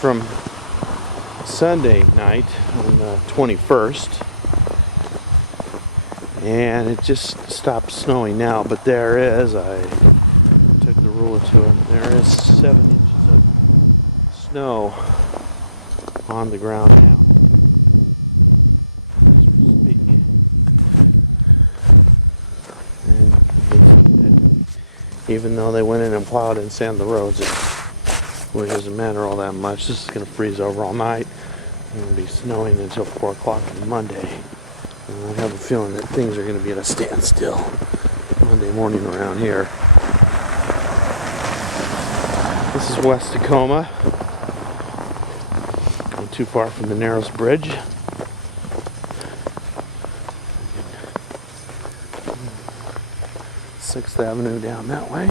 from Sunday night on the 21st, and it just stopped snowing now, but there is, I took the ruler to it, there is 7 inches of snow on the ground now. As we speak. And even though they went in and plowed and sanded the roads, it really doesn't matter all that much. This is going to freeze over all night. It's going to be snowing until 4 o'clock on Monday. And I have a feeling that things are going to be at a standstill Monday morning around here. This is West Tacoma. Not too far from the Narrows Bridge. 6th Avenue down that way.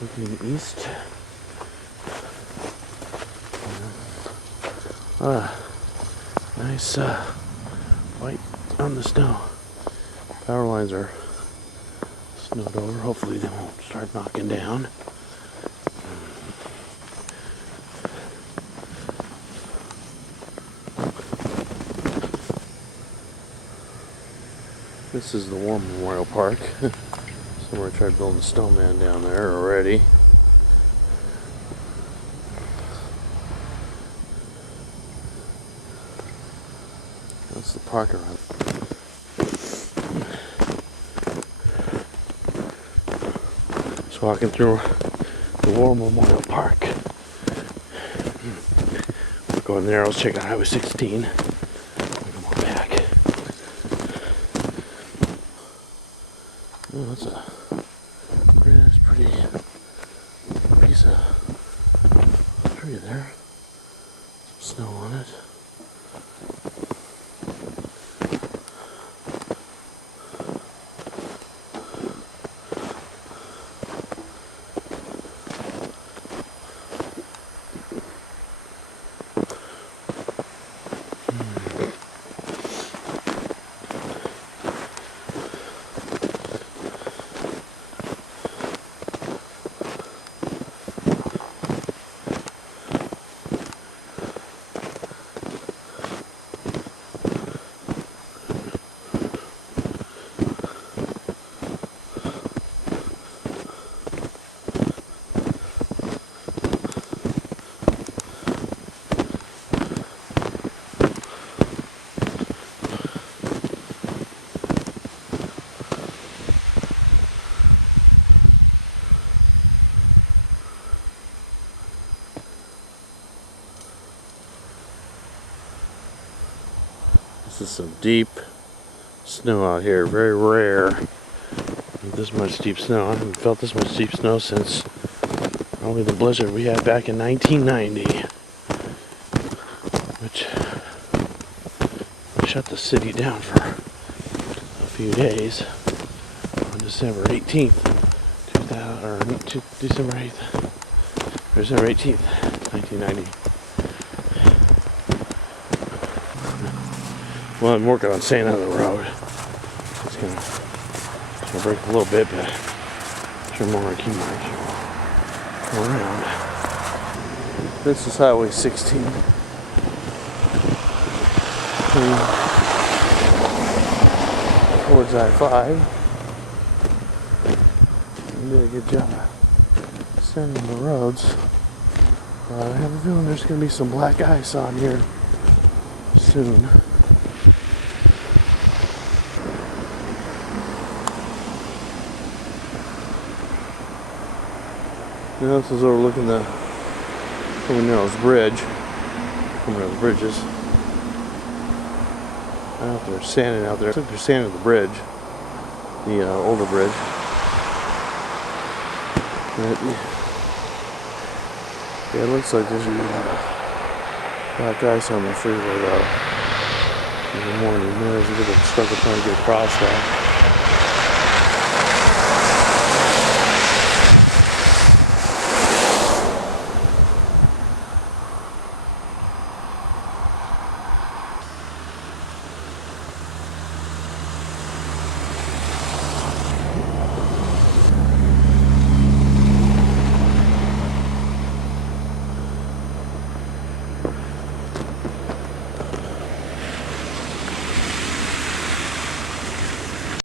Looking east. Nice white on the snow. Power lines are snowed over. Hopefully they won't start knocking down. This is the War Memorial Park. Somewhere tried building a snowman down there already. That's the parking lot. Just walking through the War Memorial Park. We're going Narrows, check out Highway 16. Come on back. Oh, that's a pretty piece of tree there. Some snow on it. This is some deep snow out here, very rare. This much deep snow. I haven't felt this much deep snow since probably the blizzard we had back in 1990, which shut the city down for a few days on December 18th, December 8th, December 18th, 1990. Well, I'm working on staying out of the road. It's gonna break a little bit, but I'm sure more keep around. This is Highway 16. Towards I-5. I did a good job of sanding the roads. I have a feeling there's gonna be some black ice on here soon. Now this is overlooking the Tacoma Narrows Bridge. Tacoma Narrows Bridges. I don't know if they're sanding out there. I think they're sanding the bridge, the older bridge. But, yeah, it looks like there's a black ice on the freeway though. In the morning, there's a bit of struggle trying to get across that.